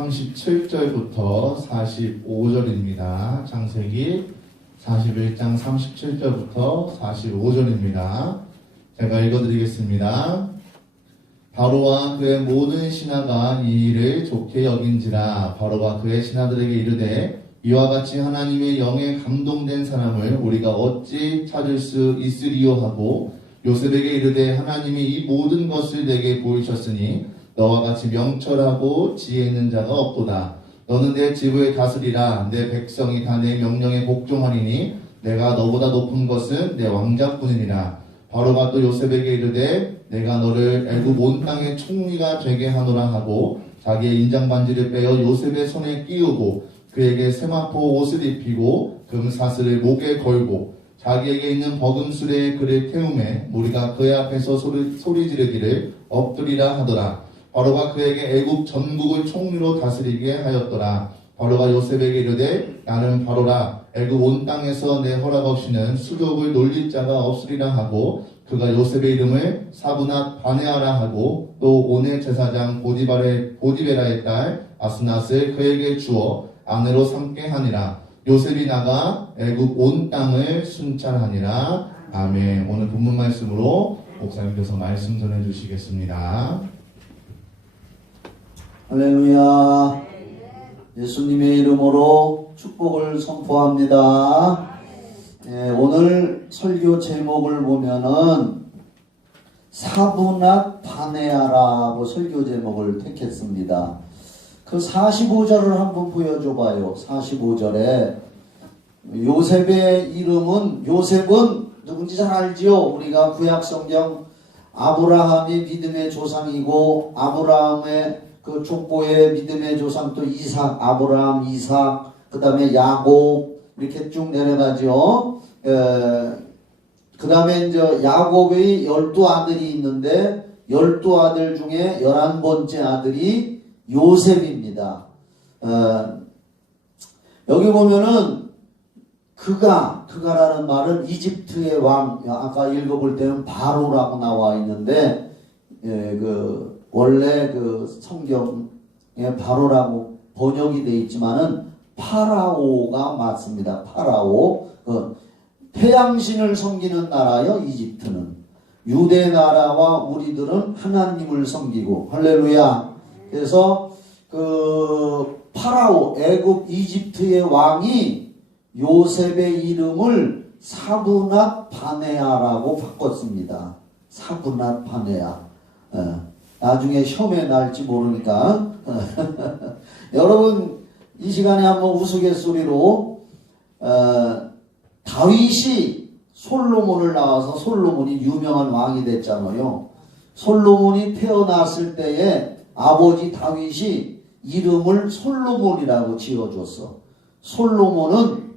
37절부터 45절입니다. 창세기 41장 37절부터 45절입니다. 제가 읽어드리겠습니다. 바로와 그의 모든 신하가 이 일을 좋게 여긴지라. 바로가 그의 신하들에게 이르되 이와 같이 하나님의 영에 감동된 사람을 우리가 어찌 찾을 수 있으리요 하고 요셉에게 이르되 하나님이 이 모든 것을 내게 보이셨으니 너와 같이 명철하고 지혜 있는 자가 없도다. 너는 내 집을 다스리라. 내 백성이 다 내 명령에 복종하리니 내가 너보다 높은 것은 내 왕자뿐이니라. 바로가 또 요셉에게 이르되 내가 너를 애굽 온 땅의 총리가 되게 하노라 하고 자기의 인장반지를 빼어 요셉의 손에 끼우고 그에게 세마포 옷을 입히고 금사슬을 목에 걸고 자기에게 있는 버금술에 그를 태우매 무리가 그의 앞에서 소리 지르기를 엎드리라 하더라. 바로가 그에게 애굽 전국을 총리로 다스리게 하였더라. 바로가 요셉에게 이르되 나는 바로라. 애굽 온 땅에서 내 허락 없이는 수족을 놀릴 자가 없으리라 하고 그가 요셉의 이름을 사브낫 바네아라 하고 또 온의 제사장 보디베라의 딸 아스낫을 그에게 주어 아내로 삼게 하니라. 요셉이 나가 애굽 온 땅을 순찰하니라. 아멘. 오늘 본문 말씀으로 목사님께서 말씀 전해 주시겠습니다. 할렐루야. 예수님의 이름으로 축복을 선포합니다. 오늘 설교 제목을 보면은 사브낫 바네아라고 설교 제목을 택했습니다. 그 45절을 한번 보여줘 봐요. 45절에 요셉의 이름은, 요셉은 누군지 잘 알지요? 우리가 구약 성경 아브라함이 믿음의 조상이고 아브라함의 그 족보의 믿음의 조상 또 이삭, 아브라함, 이삭, 그 다음에 야곱 이렇게 쭉 내려가죠. 그 다음에 이제 야곱의 12아들이 있는데 12아들 중에 11번째 아들이 요셉입니다. 여기 보면은 그가라는 말은 이집트의 왕, 아까 읽어볼 때는 바로라고 나와 있는데 원래 그 성경에 바로라고 번역이 되어 있지만은 파라오가 맞습니다. 파라오. 태양신을 섬기는 나라요, 이집트는. 유대 나라와 우리들은 하나님을 섬기고, 할렐루야. 그래서 그 파라오, 애굽 이집트의 왕이 요셉의 이름을 사브낫 바네아라고 바꿨습니다. 사브낫 바네아. 나중에 시험에 날지 모르니까. 여러분, 이 시간에 한번 우스갯소리로, 다윗이 솔로몬을 낳아서 솔로몬이 유명한 왕이 됐잖아요. 솔로몬이 태어났을 때에 아버지 다윗이 이름을 솔로몬이라고 지어줬어. 솔로몬은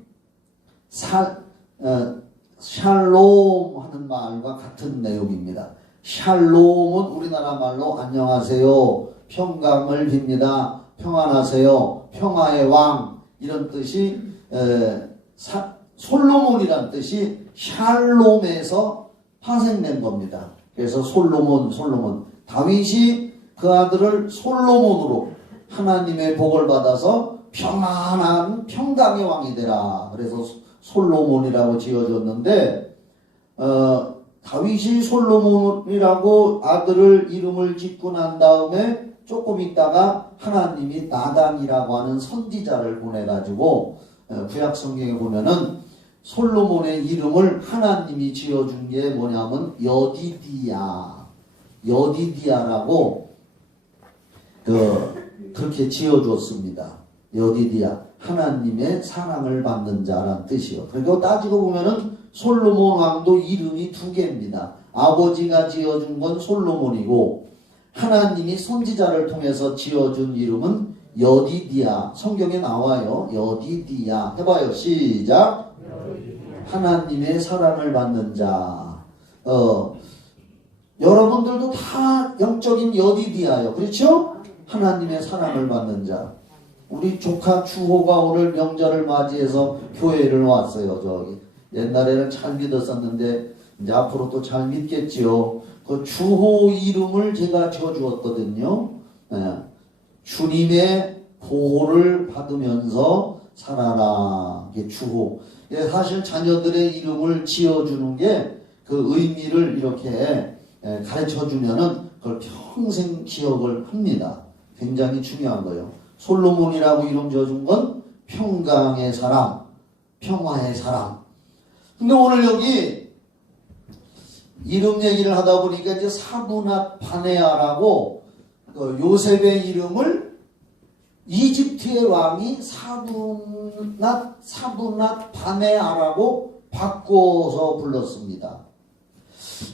샬롬 하는 말과 같은 내용입니다. 샬롬은 우리나라 말로 안녕하세요, 평강을 빕니다, 평안하세요, 평화의 왕, 이런 뜻이 솔로몬이란 뜻이 샬롬에서 파생된 겁니다. 그래서 솔로몬 다윗이 그 아들을 솔로몬으로 하나님의 복을 받아서 평안한 평강의 왕이 되라. 그래서 솔로몬이라고 지어졌는데 다윗이 솔로몬이라고 아들을 이름을 짓고 난 다음에 조금 있다가 하나님이 나단이라고 하는 선지자를 보내가지고 구약 성경에 보면은 솔로몬의 이름을 하나님이 지어준 게 뭐냐면 여디디아라고 그렇게 지어줬습니다. 여디디아, 하나님의 사랑을 받는 자란 뜻이요. 그리고 따지고 보면은 솔로몬 왕도 이름이 두 개입니다. 아버지가 지어준 건 솔로몬이고 하나님이 선지자를 통해서 지어준 이름은 여디디아. 성경에 나와요. 여디디아. 해봐요. 시작. 하나님의 사랑을 받는 자. 여러분들도 다 영적인 여디디아요. 그렇죠? 하나님의 사랑을 받는 자. 우리 조카 주호가 오늘 명절을 맞이해서 교회를 왔어요. 저기 옛날에는 잘 믿었었는데 이제 앞으로 또 잘 믿겠지요. 그 주호 이름을 제가 지어주었거든요. 주님의 보호를 받으면서 살아라. 이게 주호. 사실 자녀들의 이름을 지어주는 게 그 의미를 이렇게 가르쳐 주면은 그걸 평생 기억을 합니다. 굉장히 중요한 거예요. 솔로몬이라고 이름 지어준 건 평강의 사람, 평화의 사람. 근데 오늘 여기 이름 얘기를 하다 보니까 이제 사브낫 바네아라고 요셉의 이름을 이집트의 왕이 사브낫 바네아라고 바꿔서 불렀습니다.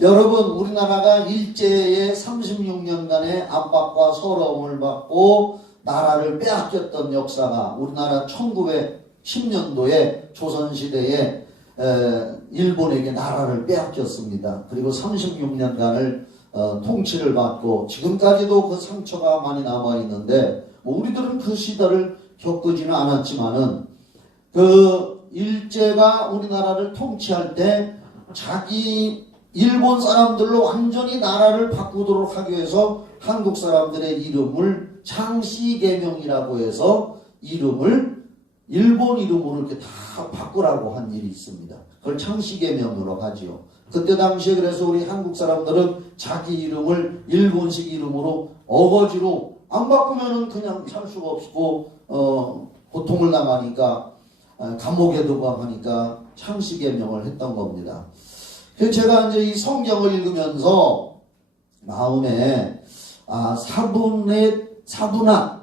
여러분, 우리나라가 일제의 36년간의 압박과 서러움을 받고 나라를 빼앗겼던 역사가 우리나라 1910년도에 조선시대에 일본에게 나라를 빼앗겼습니다. 그리고 36년간을 통치를 받고 지금까지도 그 상처가 많이 남아있는데 우리들은 그 시대를 겪지는 않았지만은 그 일제가 우리나라를 통치할 때 자기 일본 사람들로 완전히 나라를 바꾸도록 하기 위해서 한국 사람들의 이름을 창씨개명이라고 해서 이름을 일본 이름으로 이렇게 다 바꾸라고 한 일이 있습니다. 그걸 창씨개명으로 하지요. 그때 당시에 그래서 우리 한국 사람들은 자기 이름을 일본식 이름으로 어거지로 안 바꾸면은 그냥 살 수가 없고 고통을 당하니까 감옥에 들어가니까 창씨개명을 했던 겁니다. 그래서 제가 이제 이 성경을 읽으면서 마음에 사브낫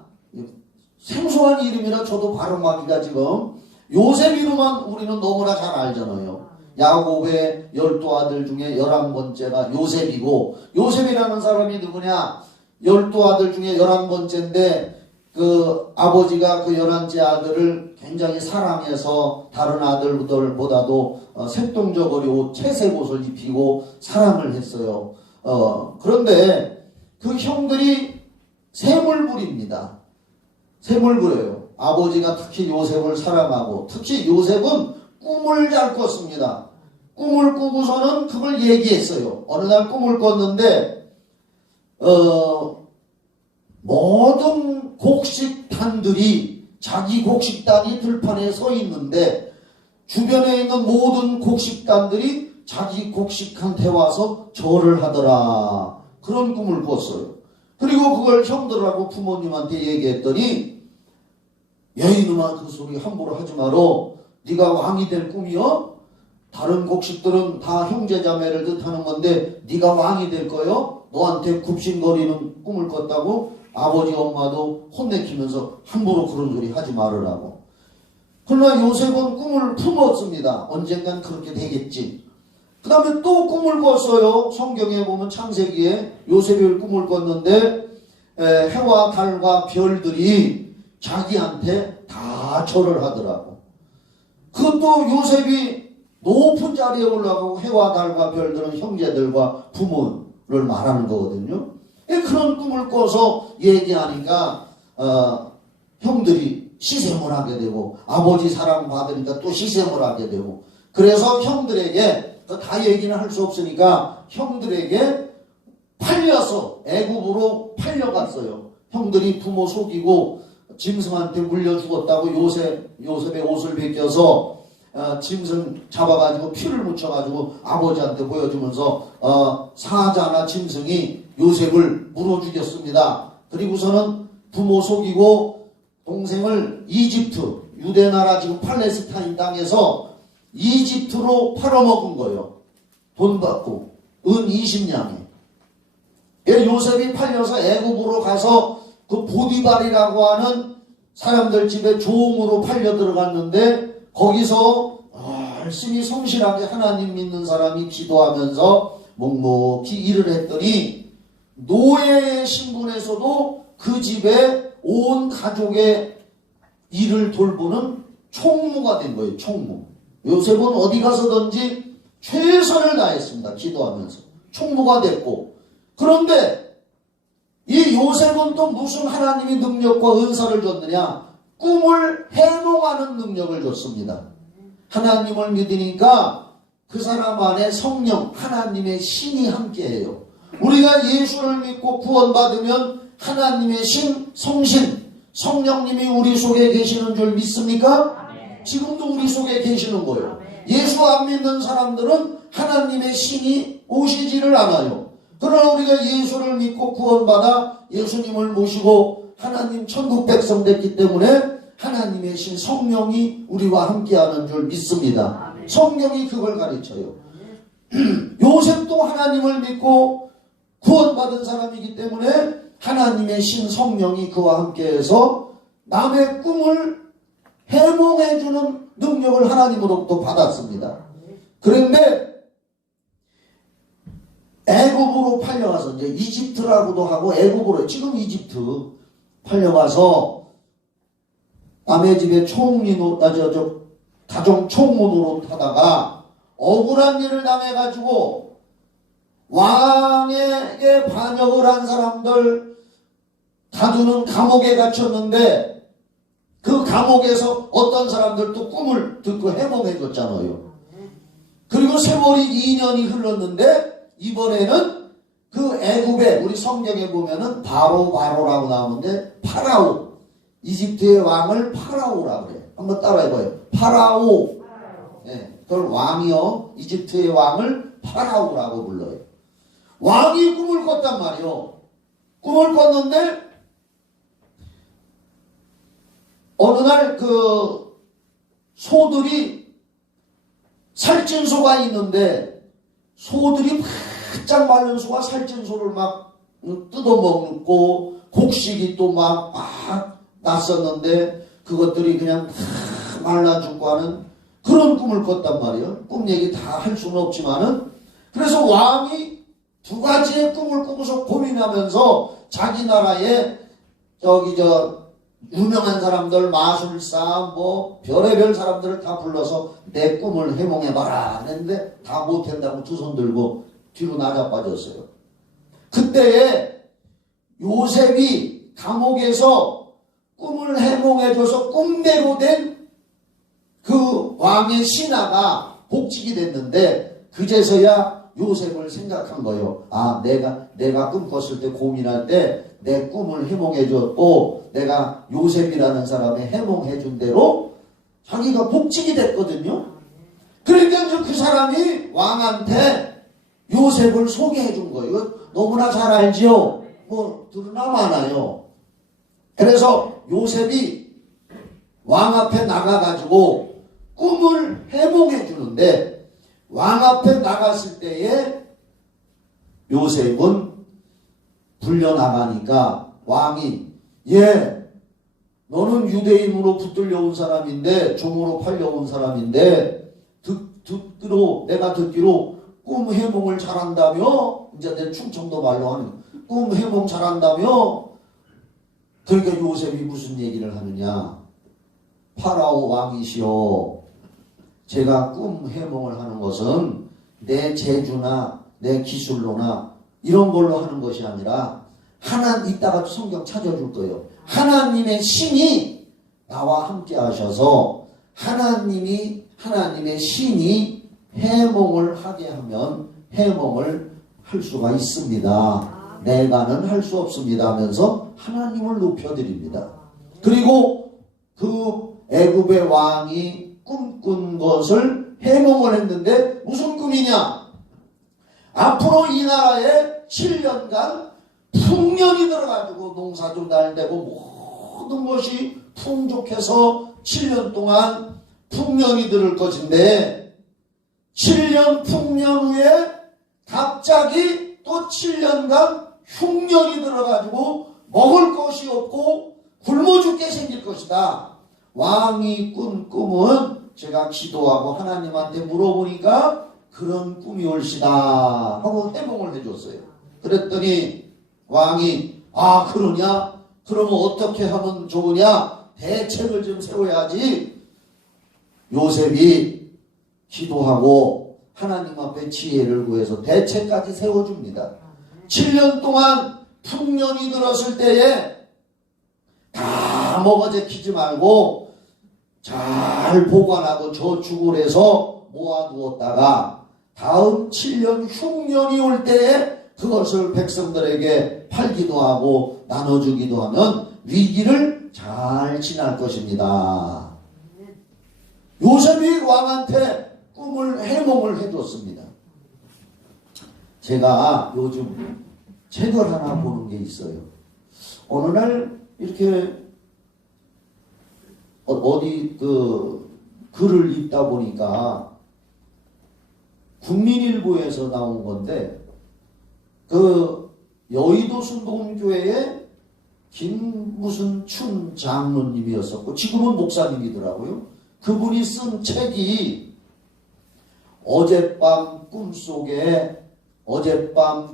생소한 이름이라 저도 발음하기가 지금 요셉 이름만 우리는 너무나 잘 알잖아요. 야곱의 12아들 중에 11번째가 요셉이고 요셉이라는 사람이 누구냐? 12아들 중에 11번째인데 그 아버지가 그 11째 아들을 굉장히 사랑해서 다른 아들들보다도 색동저고리 채색 옷을 입히고 사랑을 했어요. 그런데 그 형들이 셈을 부립니다. 셈을 부려요. 아버지가 특히 요셉을 사랑하고 특히 요셉은 꿈을 잘 꿨습니다. 꿈을 꾸고서는 그걸 얘기했어요. 어느 날 꿈을 꿨는데 모든 곡식단들이 자기 곡식단이 들판에 서 있는데 주변에 있는 모든 곡식단들이 자기 곡식한테 와서 절을 하더라. 그런 꿈을 꿨어요. 그리고 그걸 형들하고 부모님한테 얘기했더니 야 이놈아 그 소리 함부로 하지 마라. 네가 왕이 될 꿈이요? 다른 곡식들은 다 형제자매를 뜻하는 건데 네가 왕이 될 거요? 너한테 굽신거리는 꿈을 꿨다고 아버지 엄마도 혼내키면서 함부로 그런 소리 하지 말으라고. 그러나 요셉은 꿈을 품었습니다. 언젠간 그렇게 되겠지. 그 다음에 또 꿈을 꿨어요. 성경에 보면 창세기에 요셉이 꿈을 꿨는데 해와 달과 별들이 자기한테 다 절을 하더라고. 그것도 요셉이 높은 자리에 올라가고 해와 달과 별들은 형제들과 부모를 말하는 거거든요. 그런 꿈을 꿔서 얘기하니까 형들이 시샘을 하게 되고 아버지 사랑 받으니까 또 시샘을 하게 되고 그래서 형들에게 다 얘기는 할 수 없으니까 형들에게 팔려서 애굽으로 팔려갔어요. 형들이 부모 속이고 짐승한테 물려 죽었다고 요셉의 옷을 벗겨서 짐승 잡아가지고 피를 묻혀가지고 아버지한테 보여주면서 사자나 짐승이 요셉을 물어 죽였습니다. 그리고서는 부모 속이고 동생을 이집트, 유대나라 지금 팔레스타인 땅에서 이집트로 팔아먹은 거예요. 돈 받고 은 20냥에. 요셉이 팔려서 애굽으로 가서 그 보디발이라고 하는 사람들 집에 종으로 팔려 들어갔는데 거기서 열심히 성실하게 하나님 믿는 사람이 기도하면서 묵묵히 일을 했더니 노예 신분에서도 그 집에 온 가족의 일을 돌보는 총무가 된 거예요. 총무. 요셉은 어디 가서든지 최선을 다했습니다. 기도하면서. 총무가 됐고. 그런데 이 요셉은 또 무슨 하나님이 능력과 은사를 줬느냐? 꿈을 해몽하는 능력을 줬습니다. 하나님을 믿으니까 그 사람 안에 성령, 하나님의 신이 함께해요. 우리가 예수를 믿고 구원받으면 하나님의 신, 성신, 성령님이 우리 속에 계시는 줄 믿습니까? 지금도 우리 속에 계시는 거예요. 예수 안 믿는 사람들은 하나님의 신이 오시지를 않아요. 그러나 우리가 예수를 믿고 구원받아 예수님을 모시고 하나님 천국 백성 됐기 때문에 하나님의 신 성령이 우리와 함께하는 줄 믿습니다. 성경이 그걸 가르쳐요. 요셉도 하나님을 믿고 구원받은 사람이기 때문에 하나님의 신 성령이 그와 함께해서 남의 꿈을 해몽해주는 능력을 하나님으로부터 받았습니다. 그런데 애굽으로 팔려가서 이제 이집트라고도 하고 애굽으로 지금 이집트 팔려가서 남의 집에 가정 총무로 타다가 억울한 일을 당해가지고 왕에게 반역을 한 사람들 가두는 감옥에 갇혔는데 그 감옥에서 어떤 사람들도 꿈을 듣고 해몽해 줬잖아요. 그리고 세월이 2년이 흘렀는데 이번에는 그 애굽에 우리 성경에 보면은 바로라고 나오는데 파라오, 이집트의 왕을 파라오라고 그래요. 한번 따라해봐요. 파라오. 네, 그걸 왕이요. 이집트의 왕을 파라오라고 불러요. 왕이 꿈을 꿨단 말이요. 꿈을 꿨는데 어느 날 그 소들이 살찐소가 있는데 소들이 바짝 마른 소가 살찐소를 막 뜯어먹고 곡식이 또 막 났었는데 그것들이 그냥 다 말라 죽고 하는 그런 꿈을 꿨단 말이에요. 꿈 얘기 다 할 수는 없지만은 그래서 왕이 두 가지의 꿈을 꾸고서 고민하면서 자기 나라에 유명한 사람들 마술사 뭐 별의별 사람들을 다 불러서 내 꿈을 해몽해봐라 했는데 다 못한다고 두 손 들고 뒤로 나자빠졌어요. 그때에 요셉이 감옥에서 꿈을 해몽해줘서 꿈대로 된 그 왕의 신하가 복직이 됐는데 그제서야 요셉을 생각한 거예요. 아, 내가 꿈 꿨을 때 고민할 때 내 꿈을 해몽해줬고 내가 요셉이라는 사람의 해몽해준 대로 자기가 복직이 됐거든요. 그러니까 그 사람이 왕한테 요셉을 소개해준 거예요. 너무나 잘 알지요. 뭐 들으나 마나요. 그래서 요셉이 왕 앞에 나가가지고 꿈을 해몽해주는데 왕 앞에 나갔을 때에 요셉은 불려나가니까 왕이 너는 유대인으로 붙들려 온 사람인데 종으로 팔려온 사람인데 내가 듣기로 꿈 해몽을 잘한다며 이제 내 충청도 말로 하는 꿈 해몽 잘한다며 그러니까 요셉이 무슨 얘기를 하느냐 파라오 왕이시여 제가 꿈 해몽을 하는 것은 내 재주나 내 기술로나 이런 걸로 하는 것이 아니라 이따가 성경 찾아줄 거예요. 하나님의 신이 나와 함께 하셔서 하나님의 신이 해몽을 하게 하면 해몽을 할 수가 있습니다. 내가는 할 수 없습니다 하면서 하나님을 높여드립니다. 그리고 그 애굽의 왕이 꿈꾼 것을 해몽을 했는데 무슨 꿈이냐? 앞으로 이 나라에 7년간 풍년이 들어가지고 농사도 잘 되고 모든 것이 풍족해서 7년 동안 풍년이 들을 것인데 7년 풍년 후에 갑자기 또 7년간 흉년이 들어가지고 먹을 것이 없고 굶어 죽게 생길 것이다. 왕이 꾼 꿈은 제가 기도하고 하나님한테 물어보니까 그런 꿈이 올시다 하고 해몽을 해줬어요. 그랬더니 왕이 그러냐? 그러면 어떻게 하면 좋으냐? 대책을 좀 세워야지. 요셉이 기도하고 하나님 앞에 지혜를 구해서 대책까지 세워줍니다. 7년 동안 풍년이 들었을 때에 다 먹어 제키지 말고 잘 보관하고 저축을 해서 모아두었다가 다음 7년 흉년이 올 때에 그것을 백성들에게 팔기도 하고 나눠주기도 하면 위기를 잘 지날 것입니다. 요셉이 왕한테 꿈을 해몽을 해줬습니다. 제가 요즘 책을 하나 보는 게 있어요. 어느 날 이렇게 어디 글을 읽다 보니까 국민일보에서 나온 건데 여의도 순복음교회에 김무슨 춘 장로님이었었고 지금은 목사님이더라고요. 그분이 쓴 책이 어젯밤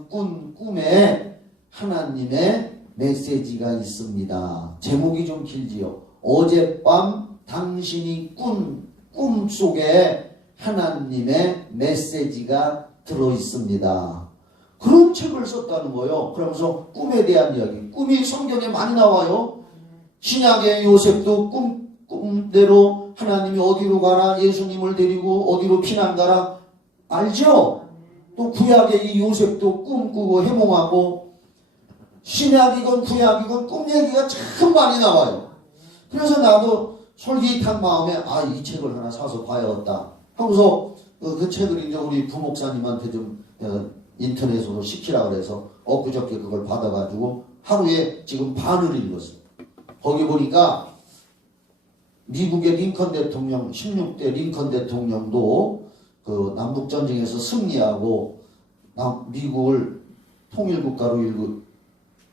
꾼 꿈에 하나님의 메시지가 있습니다. 제목이 좀 길지요. 어젯밤 당신이 꾼 꿈 속에 하나님의 메시지가 들어있습니다. 그런 책을 썼다는 거예요. 그러면서 꿈에 대한 이야기. 꿈이 성경에 많이 나와요. 신약의 요셉도 꿈대로 하나님이 어디로 가라, 예수님을 데리고 어디로 피난 가라 알죠? 또 구약의 이 요셉도 꿈꾸고 해몽하고 신약이건 구약이건 꿈 얘기가 참 많이 나와요. 그래서 나도 솔깃한 마음에 이 책을 하나 사서 봐야겠다 하고서 그 책을 이제 우리 부목사님한테 좀 인터넷으로 시키라 그래서 엊그저께 그걸 받아가지고 하루에 지금 반을 읽었어요. 거기 보니까 미국의 링컨 대통령 16대 링컨 대통령도 그 남북전쟁에서 승리하고 미국을 통일국가로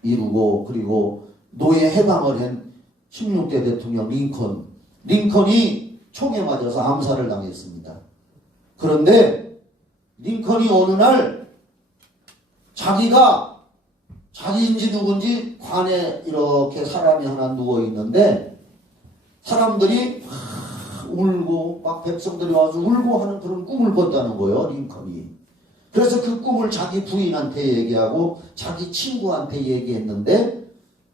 이루고 그리고 노예 해방을 한 16대 대통령 링컨이 총에 맞아서 암살을 당했습니다. 그런데 링컨이 어느 날 자기가 자기인지 누군지 관에 이렇게 사람이 하나 누워있는데 사람들이 울고 막 백성들이 와서 울고 하는 그런 꿈을 꿨다는 거예요. 링컨이. 그래서 그 꿈을 자기 부인한테 얘기하고 자기 친구한테 얘기했는데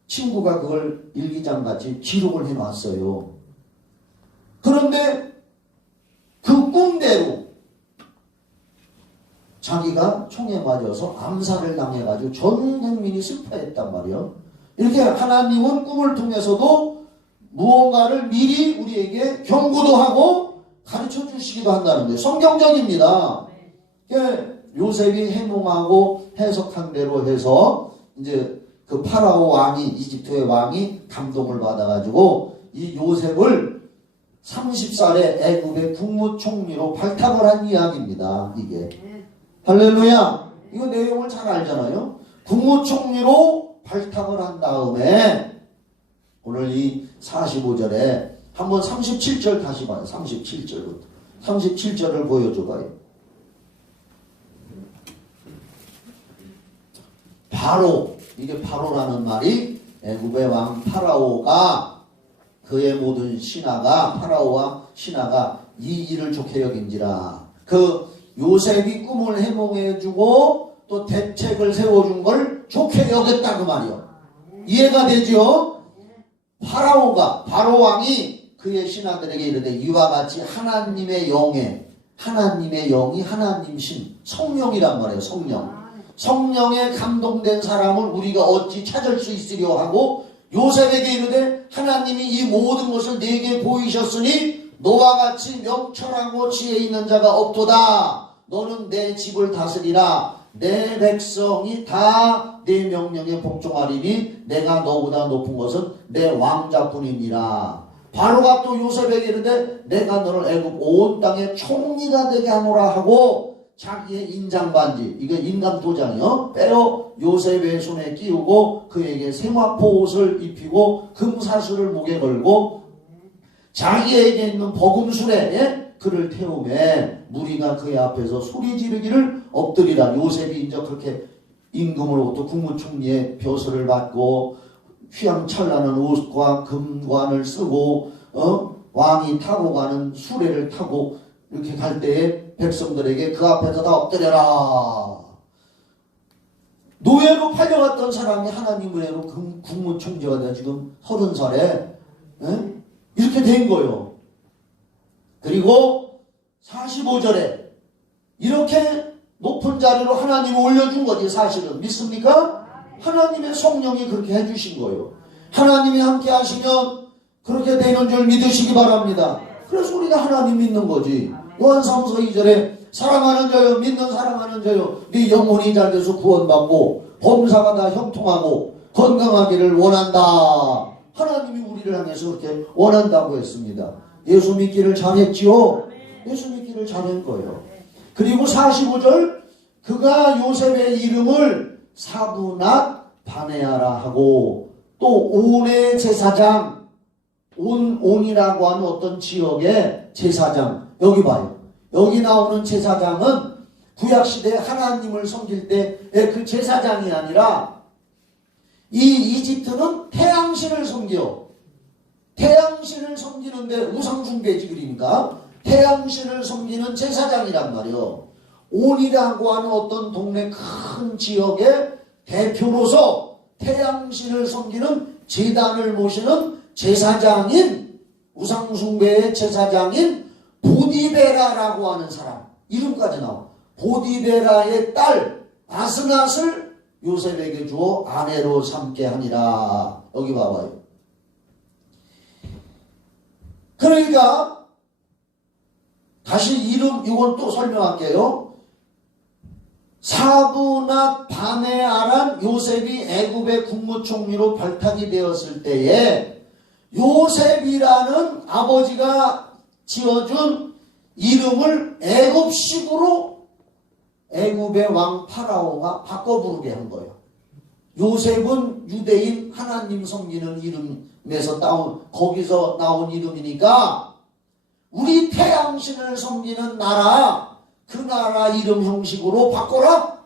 친구가 그걸 일기장같이 기록을 해놨어요. 그런데 그 꿈대로 자기가 총에 맞아서 암살을 당해가지고 전 국민이 슬퍼했단 말이에요. 이렇게 하나님은 꿈을 통해서도 무언가를 미리 우리에게 경고도 하고 가르쳐 주시기도 한다는 거예요. 성경적입니다. 요셉이 해몽하고 해석한 대로 해서 이제 그 파라오 왕이 이집트의 왕이 감동을 받아가지고 이 요셉을 30살에 애굽의 국무총리로 발탁을 한 이야기입니다. 이게 할렐루야. 이거 내용을 잘 알잖아요. 국무총리로 발탁을 한 다음에 오늘 이 45절에 한번 37절 다시 봐요. 37절부터 37절을 보여줘봐요. 바로 이게 바로라는 말이 애굽의 왕 파라오가 그의 모든 신하가 파라오와 신하가 이 일을 좋게 여긴지라. 그 요셉이 꿈을 해몽해주고 또 대책을 세워준 걸 좋게 여겼다 그 말이요. 이해가 되죠? 바로 왕이 그의 신하들에게 이르되 이와 같이 하나님의 영이 하나님 신 성령이란 말이에요. 성령에 감동된 사람을 우리가 어찌 찾을 수 있으려 하고 요셉에게 이르되 하나님이 이 모든 것을 내게 보이셨으니 너와 같이 명철하고 지혜 있는 자가 없도다. 너는 내 집을 다스리라. 내 백성이 다 내 명령에 복종하리니 내가 너보다 높은 것은 내 왕자뿐이니라. 바로가 또 요셉에게 이르되 내가 너를 애굽 온 땅의 총리가 되게 하노라 하고 자기의 인장반지, 이게 인간 도장이요, 빼어 요셉의 손에 끼우고 그에게 세마포 옷을 입히고 금사슬을 목에 걸고 자기에게 있는 버금술에 그를 태우매 무리가 그의 앞에서 소리 지르기를 엎드리라. 요셉이 이제 그렇게 임금으로부터 국무총리의 벼슬을 받고 휘황찬란한 옷과 금관을 쓰고 왕이 타고 가는 수레를 타고 이렇게 갈 때에 백성들에게 그 앞에서 다 엎드려라. 노예로 팔려갔던 사람이 하나님 은혜로 국무총리가 돼 지금 30살에 이렇게 된 거예요. 그리고 45절에 이렇게 높은 자리로 하나님이 올려준 거지. 사실은 믿습니까? 하나님의 성령이 그렇게 해주신 거예요. 하나님이 함께 하시면 그렇게 되는 줄 믿으시기 바랍니다. 그래서 우리가 하나님 믿는 거지. 요한사무서 2절에 사랑하는 자여, 믿는 사랑하는 자여, 네 영혼이 잘 돼서 구원받고 범사가 다 형통하고 건강하기를 원한다. 하나님이 우리를 향해서 그렇게 원한다고 했습니다. 예수 믿기를 잘했지요? 예수 믿기를 잘한 거예요. 그리고 45절, 그가 요셉의 이름을 사브낫 바네아라 하고, 또 온의 제사장, 온이라고 하는 어떤 지역의 제사장, 여기 봐요. 여기 나오는 제사장은 구약시대에 하나님을 섬길 때의 그 제사장이 아니라, 이 이집트는 태양신을 섬겨. 태양신을 섬기는데 우상숭배지, 그러니까 태양신을 섬기는 제사장이란 말이요. 온이라고 하는 어떤 동네 큰 지역의 대표로서 태양신을 섬기는 제단을 모시는 제사장인, 우상숭배의 제사장인 보디베라라고 하는 사람, 이름까지 나와. 보디베라의 딸 아스낫을 요셉에게 주어 아내로 삼게 하니라. 여기 봐봐요. 그러니까 다시 이름, 이건 또 설명할게요. 사브낫 바네아란 요셉이 애굽의 국무총리로 발탁이 되었을 때에 요셉이라는 아버지가 지어준 이름을 애굽식으로 애굽의 왕 파라오가 바꿔 부르게 한 거예요. 요셉은 유대인 하나님 섬기는 이름에서 거기서 나온 이름이니까 우리 태양신을 섬기는 나라, 그 나라 이름 형식으로 바꿔라.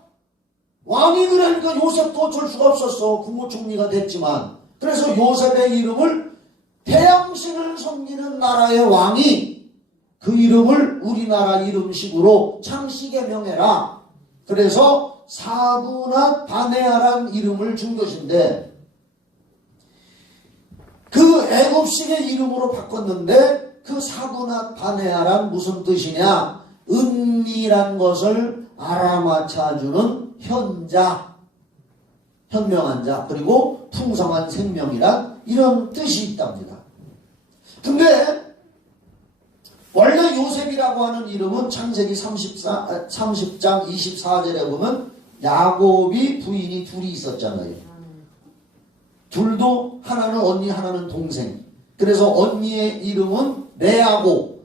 왕이 그러니까 요셉도 어쩔 수가 없었어. 국무총리가 됐지만. 그래서 요셉의 이름을 태양신을 섬기는 나라의 왕이 그 이름을 우리나라 이름식으로 창씨게 명해라. 그래서 사브낫 바네아란 이름을 준 것인데, 그 애굽식의 이름으로 바꿨는데 그 사브낫 바네아란 무슨 뜻이냐? 은리란 것을 알아맞혀주는 현자, 현명한 자, 그리고 풍성한 생명이란 이런 뜻이 있답니다. 근데 원래 요셉이라고 하는 이름은 창세기 30장 24절에 보면 야곱이 부인이 둘이 있었잖아요. 둘도 하나는 언니, 하나는 동생. 그래서 언니의 이름은 레아고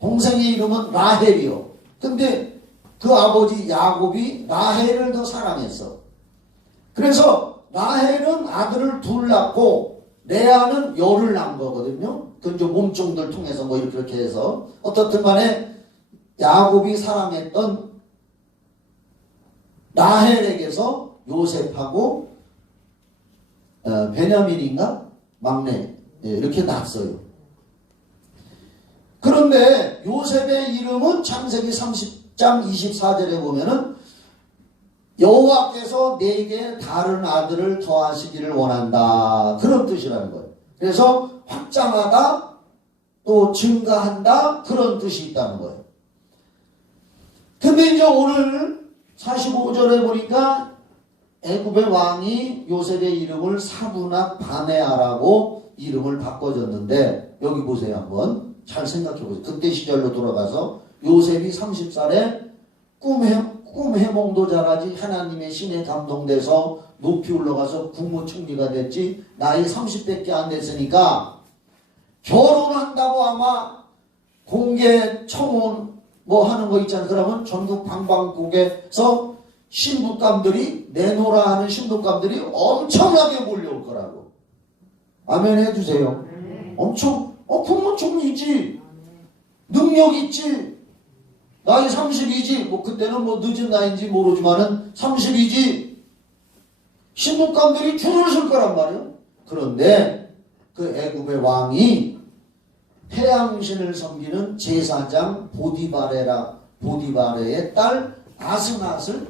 동생의 이름은 라헬이요. 근데 그 아버지 야곱이 라헬을 더 사랑했어. 그래서 라헬은 아들을 둘 낳고 레아는 열을 낳은 거거든요. 그 이제 몸종들 통해서 뭐 이렇게 해서 어떻든 간에 야곱이 사랑했던 라헬에게서 요셉하고 베냐민인가? 막내 이렇게 낳았어요. 그런데 요셉의 이름은 창세기 30장 24절에 보면은 여호와께서 내게 다른 아들을 더하시기를 원한다. 그런 뜻이라는 거예요. 그래서 확장하다, 또 증가한다, 그런 뜻이 있다는 거예요. 근데 이제 오늘 45절에 보니까 애굽의 왕이 요셉의 이름을 사브낫 바네아라고 이름을 바꿔줬는데, 여기 보세요. 한번 잘 생각해 보세요. 그때 시절로 돌아가서 요셉이 30살에 꿈 해몽도 잘하지, 하나님의 신에 감동돼서 높이 올라가서 국무총리가 됐지, 나이 30대밖에 안 됐으니까 결혼한다고 아마 공개 청혼 뭐 하는 거 있잖아요. 그러면 전국 방방곡에서 신부감들이, 내노라 하는 신부감들이 엄청나게 몰려올 거라고. 아멘 해주세요. 엄청 국무총리지, 능력 있지, 나이 30이지, 뭐 그때는 뭐 늦은 나이인지 모르지만은 30이지, 신부감들이 줄을 설 거란 말이에요. 그런데 그 애굽의 왕이 태양신을 섬기는 제사장 보디바레의 딸 아스낫을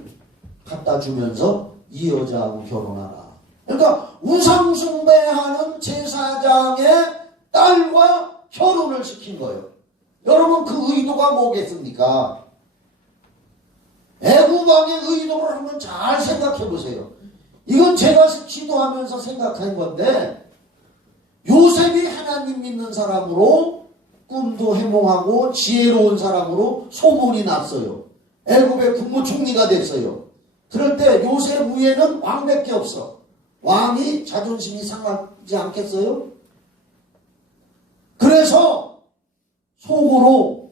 갖다 주면서 이 여자하고 결혼하라. 그러니까 우상숭배하는 제사장의 딸과 결혼을 시킨 거예요. 여러분, 그 의도가 뭐겠습니까? 애굽 왕의 의도를 한번 잘 생각해 보세요. 이건 제가 기도하면서 생각한 건데 요셉이 하나님 믿는 사람으로 꿈도 해몽하고 지혜로운 사람으로 소문이 났어요. 애굽의 국무총리가 됐어요. 그럴 때 요셉 위에는 왕밖에 없어. 왕이 자존심이 상하지 않겠어요? 그래서 속으로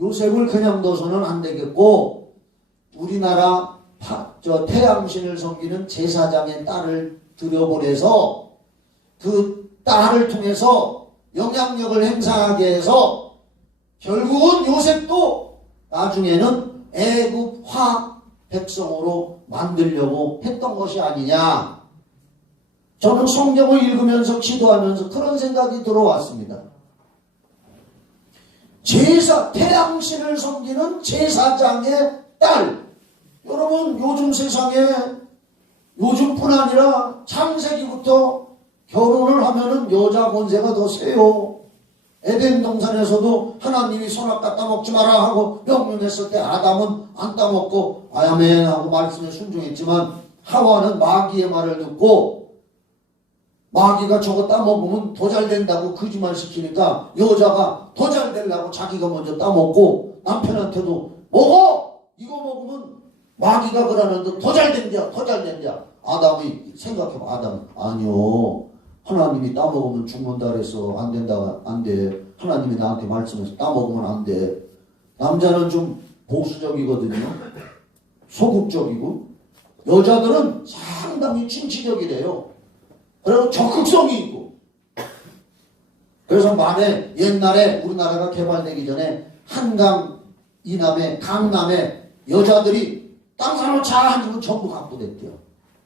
요셉을 그냥 둬서는 안 되겠고 우리나라 태양신을 섬기는 제사장의 딸을 들여보내서 그 딸을 통해서 영향력을 행사하게 해서 결국은 요셉도 나중에는 애굽화 백성으로 만들려고 했던 것이 아니냐. 저는 성경을 읽으면서 기도하면서 그런 생각이 들어왔습니다. 태양신을 섬기는 제사장의 딸. 여러분 요즘 세상에 요즘뿐 아니라 창세기부터 결혼을 하면은 여자 권세가 더 세요. 에덴 동산에서도 하나님이 선악 따먹지 마라 하고 명령했을 때 아담은 안 따먹고 아멘 하고 말씀에 순종했지만 하와는 마귀의 말을 듣고 마귀가 저거 따먹으면 더 잘 된다고 거짓말 시키니까 여자가 더 잘 되려고 자기가 먼저 따먹고 남편한테도 먹어! 이거 먹으면 마귀가 그러는데 더 잘 된다 더 잘 된다. 아담이 생각해봐. 아담 아니요 하나님이 따먹으면 죽는다 그랬어. 안 된다 안 돼. 하나님이 나한테 말씀해서 따먹으면 안 돼. 남자는 좀 보수적이거든요. 소극적이고 여자들은 상당히 진취적이래요. 그리고 적극성이 있고. 그래서 만에 옛날에 우리나라가 개발되기 전에 한강 이남에 강남에 여자들이 땅 사러 차 앉으면 전부 갖고 됐대요.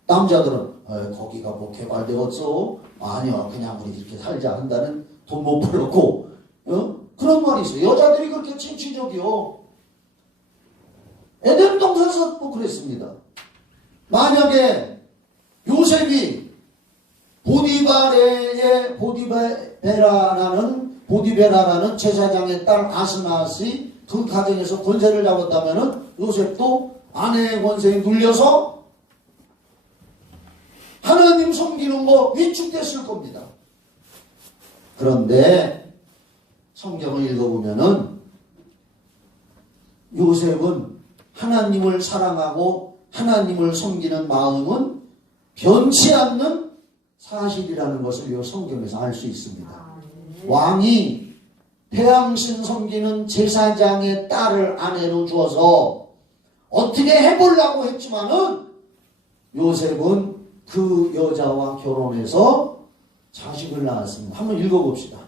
남자들은 거기가 뭐 개발되었어? 아니요 그냥 우리 이렇게 살자 한다는 돈 못 벌었고 그런 말이 있어요. 여자들이 그렇게 진취적이요. 에덴 동산에서도 그랬습니다. 만약에 요셉이 보디베라라는 제사장의 딸 아스나시 그 가정에서 권세를 잡았다면은 요셉도 아내의 권세에 눌려서 하나님 섬기는 거 위축됐을 겁니다. 그런데 성경을 읽어보면은 요셉은 하나님을 사랑하고 하나님을 섬기는 마음은 변치 않는 사실이라는 것을 이 성경에서 알 수 있습니다. 왕이 태양신 섬기는 제사장의 딸을 아내로 주어서 어떻게 해보려고 했지만은 요셉은 그 여자와 결혼해서 자식을 낳았습니다. 한번 읽어봅시다.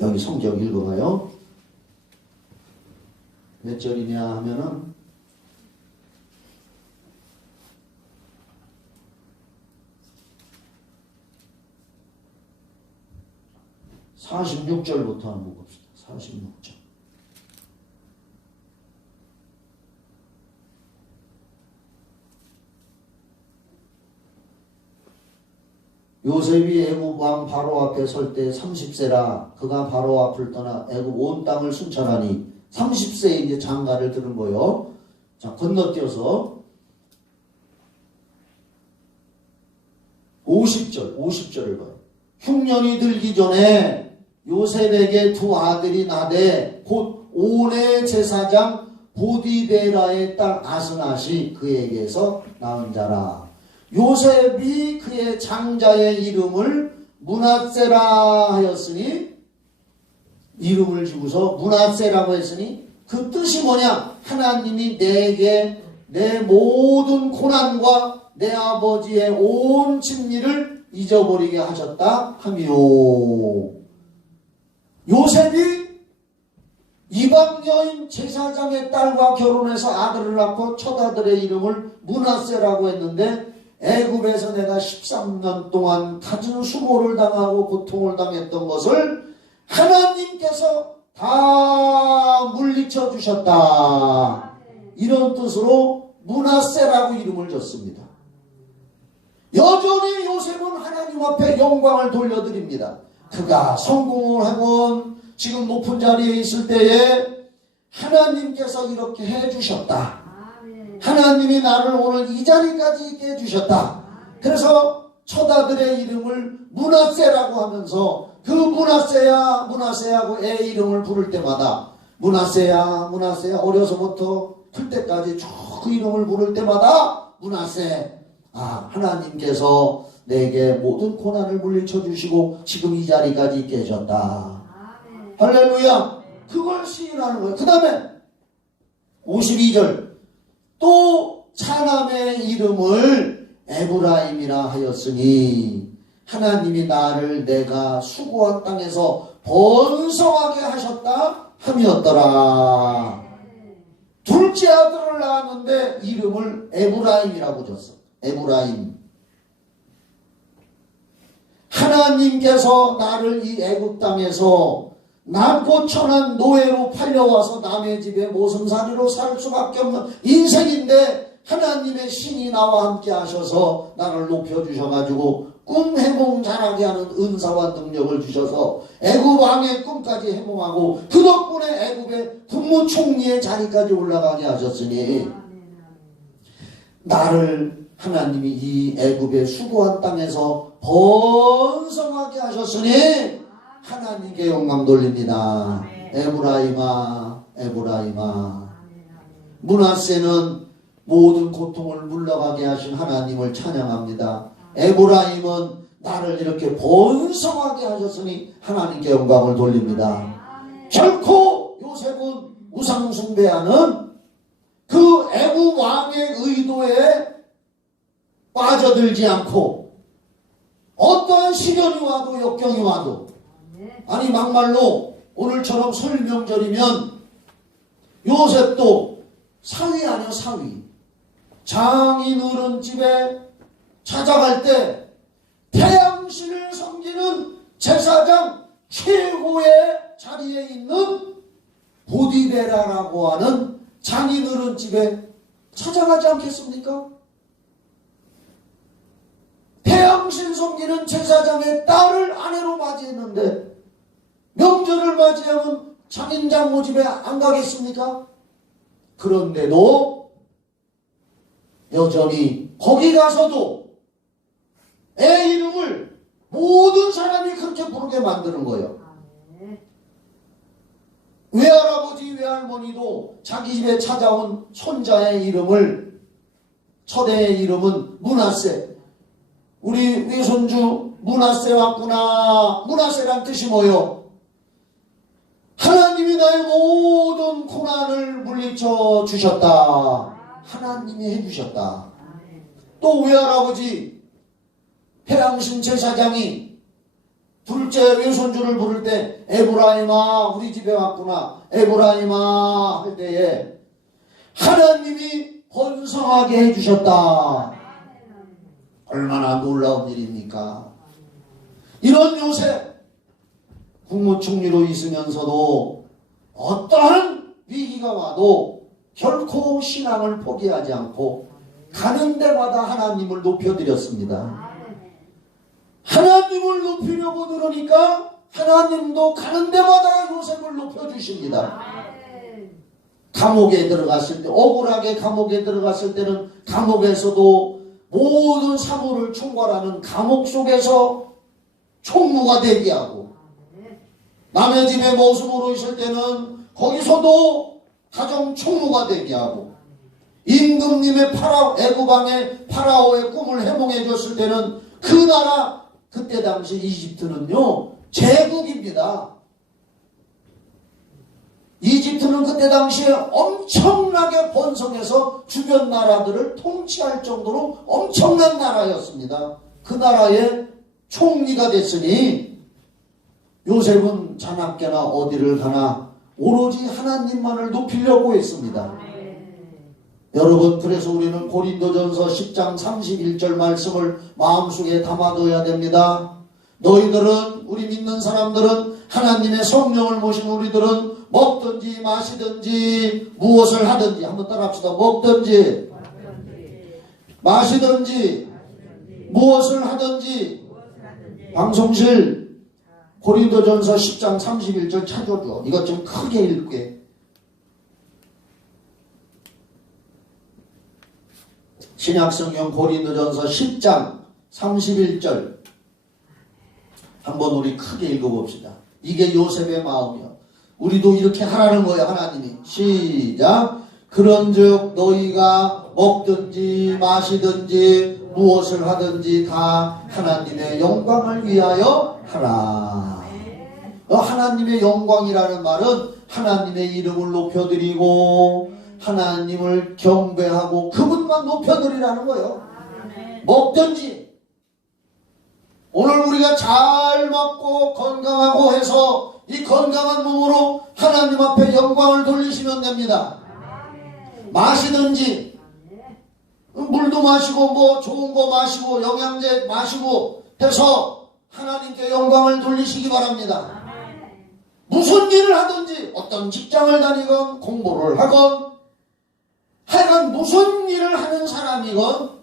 여기 성경 읽어봐요. 몇 절이냐 하면은 46절부터 한번 봅시다. 46절. 요셉이 애굽 왕 바로 앞에 설 때 30세라 그가 바로 앞을 떠나 애굽 온 땅을 순찰하니 30세에 이제 장가를 들은 거요. 자, 건너뛰어서 50절을 봐요. 흉년이 들기 전에 요셉에게 두 아들이 나되 곧 온의 제사장 보디베라의 딸 아스낫이 그에게서 낳은 자라. 요셉이 그의 장자의 이름을 므낫세라 하였으니 이름을 지고서 므낫세라고 했으니 그 뜻이 뭐냐? 하나님이 내게 내 모든 고난과 내 아버지의 온 진리를 잊어버리게 하셨다 하며 요셉이 이방 여인 제사장의 딸과 결혼해서 아들을 낳고 첫 아들의 이름을 므낫세라고 했는데 애굽에서 내가 13년 동안 갖은 수모를 당하고 고통을 당했던 것을 하나님께서 다 물리쳐 주셨다. 이런 뜻으로 므낫세라고 이름을 줬습니다. 여전히 요셉은 하나님 앞에 영광을 돌려드립니다. 그가 성공을 하건 지금 높은 자리에 있을 때에 하나님께서 이렇게 해주셨다. 하나님이 나를 오늘 이 자리까지 있게 해주셨다. 그래서 첫 아들의 이름을 므낫세라고 하면서 그 므낫세야고 애 이름을 부를 때마다 므낫세야 어려서부터 클 때까지 쭉 그 이름을 부를 때마다 므낫세, 하나님께서 내게 모든 고난을 물리쳐 주시고 지금 이 자리까지 있게 해줬다. 할렐루야. 그걸 시인하는 거예요. 그 다음에 52절 또 차남의 이름을 에브라임이라 하였으니 하나님이 나를 내가 수고한 땅에서 번성하게 하셨다 함이었더라. 둘째 아들을 낳았는데 이름을 에브라임이라고 줬어. 에브라임. 하나님께서 나를 이 애굽 땅에서 낮고 천한 노예로 팔려와서 남의 집에 모슴살이로 살 수밖에 없는 인생인데 하나님의 신이 나와 함께 하셔서 나를 높여주셔가지고 꿈 해몽 잘하게 하는 은사와 능력을 주셔서 애굽 왕의 꿈까지 해몽하고 그 덕분에 애굽의 국무총리의 자리까지 올라가게 하셨으니 나를 하나님이 이 애굽의 수고한 땅에서 번성하게 하셨으니 하나님께 영광 돌립니다. 에브라임아 므낫세는 모든 고통을 물러가게 하신 하나님을 찬양합니다. 에브라임은 나를 이렇게 번성하게 하셨으니 하나님께 영광을 돌립니다. 결코 요셉은 우상 숭배하는 그 애굽 왕의 의도에 빠져들지 않고 어떠한 시련이 와도 역경이 와도 아니 막말로 오늘처럼 설 명절이면 요셉도 사위 아니야 사위. 장인 어른 집에 찾아갈 때 태양신을 섬기는 제사장 최고의 자리에 있는 보디베라라고 하는 장인 어른 집에 찾아가지 않겠습니까? 태양신 섬기는 제사장의 딸을 아내로 맞이했는데 명절을 맞이하면 장인 장모 집에 안 가겠습니까? 그런데도 여전히 거기 가서도 애 이름을 모든 사람이 그렇게 부르게 만드는 거예요. 외할아버지 외할머니도 자기 집에 찾아온 손자의 이름을 첫애의 이름은 므낫세. 우리 외손주 므낫세 왔구나. 므낫세란 뜻이 뭐요? 하나님이 나의 모든 고난을 물리쳐 주셨다. 하나님이 해주셨다. 또 외할아버지 태양신 제사장이 둘째 외손주를 부를 때 에브라임아 우리 집에 왔구나. 에브라임아 할 때에 하나님이 번성하게 해주셨다. 얼마나 놀라운 일입니까? 이런 요셉 국무총리로 있으면서도 어떠한 위기가 와도 결코 신앙을 포기하지 않고 가는 데마다 하나님을 높여드렸습니다. 하나님을 높이려고 들으니까 하나님도 가는 데마다 요셉을 높여주십니다. 감옥에 들어갔을 때 억울하게 감옥에 들어갔을 때는 감옥에서도 모든 사물을 총괄하는 감옥 속에서 총무가 되게 하고 남의 집에 모습으로 있을 때는 거기서도 가정 총무가 되게 하고 임금님의 애굽왕의 파라오의 꿈을 해몽해 줬을 때는 그 나라 그때 당시 이집트는요 제국입니다. 이집트는 그때 당시에 엄청나게 번성해서 주변 나라들을 통치할 정도로 엄청난 나라였습니다. 그 나라의 총리가 됐으니 요셉은 자나깨나 어디를 가나 오로지 하나님만을 높이려고 했습니다. 여러분 그래서 우리는 고린도전서 10장 31절 말씀을 마음속에 담아둬야 됩니다. 너희들은 우리 믿는 사람들은 하나님의 성령을 모신 우리들은 먹든지 마시든지 무엇을 하든지 한번 따라합시다. 먹든지 마시든지 무엇을 하든지 방송실 고린도전서 10장 31절 찾아줘. 이것 좀 크게 읽게. 신약성경 고린도전서 10장 31절 한번 우리 크게 읽어봅시다. 이게 요셉의 마음이요. 우리도 이렇게 하라는 거예요. 하나님이. 시작. 그런즉 너희가 먹든지 마시든지 무엇을 하든지 다 하나님의 영광을 위하여 하라. 하나님의 영광이라는 말은 하나님의 이름을 높여드리고 하나님을 경배하고 그분만 높여드리라는 거예요. 먹든지 오늘 우리가 잘 먹고 건강하고 해서 이 건강한 몸으로 하나님 앞에 영광을 돌리시면 됩니다. 마시든지 물도 마시고 뭐 좋은 거 마시고 영양제 마시고 해서 하나님께 영광을 돌리시기 바랍니다. 무슨 일을 하든지 어떤 직장을 다니건 공부를 하건 하여간 무슨 일을 하는 사람이건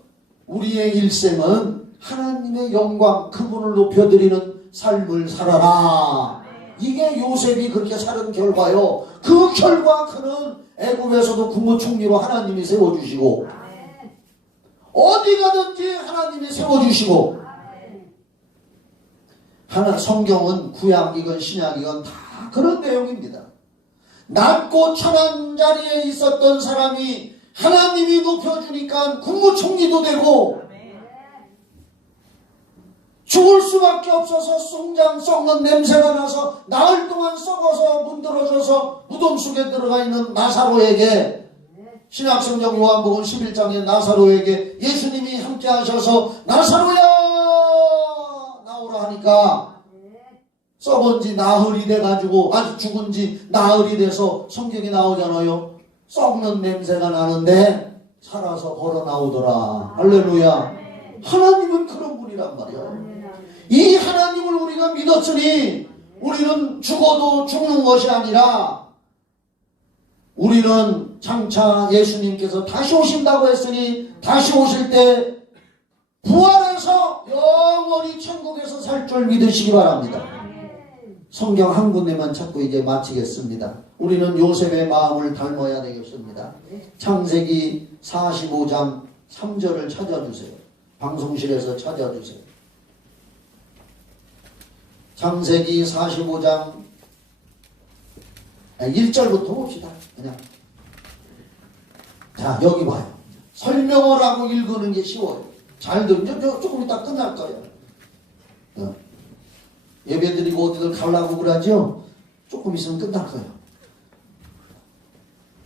우리의 일생은 하나님의 영광 그분을 높여드리는 삶을 살아라. 이게 요셉이 그렇게 사는 결과요. 그 결과 그는 애굽에서도 국무총리로 하나님이 세워주시고 어디 가든지 하나님이 세워주시고 성경은 구약이건 신약이건 다 그런 내용입니다. 낮고 천한 자리에 있었던 사람이 하나님이 높여주니까 국무총리도 되고 죽을 수밖에 없어서 송장 썩는 냄새가 나서 나흘 동안 썩어서 문드러져서 무덤 속에 들어가 있는 나사로에게 신약성경 요한복음 11장에 나사로에게 예수님이 함께 하셔서 나사로야 나오라 하니까 썩은 지 나흘이 돼가지고 아주 죽은 지 나흘이 돼서 성경에 나오잖아요. 썩는 냄새가 나는데 살아서 걸어 나오더라. 할렐루야. 하나님은 그런 분이란 말이야. 이 하나님을 우리가 믿었으니 우리는 죽어도 죽는 것이 아니라 우리는 장차 예수님께서 다시 오신다고 했으니 다시 오실 때 부활해서 영원히 천국에서 살 줄 믿으시기 바랍니다. 성경 한 군데만 찾고 이제 마치겠습니다. 우리는 요셉의 마음을 닮아야 되겠습니다. 창세기 45장 3절을 찾아주세요. 방송실에서 찾아주세요. 창세기 45장 1절부터 봅시다. 그냥 자 여기 봐요. 설명을 하고 읽는 게 쉬워요. 잘 들으면 조금 이따 끝날 거예요. 예배 드리고 어디들 가려고 그러죠? 조금 있으면 끝날 거예요.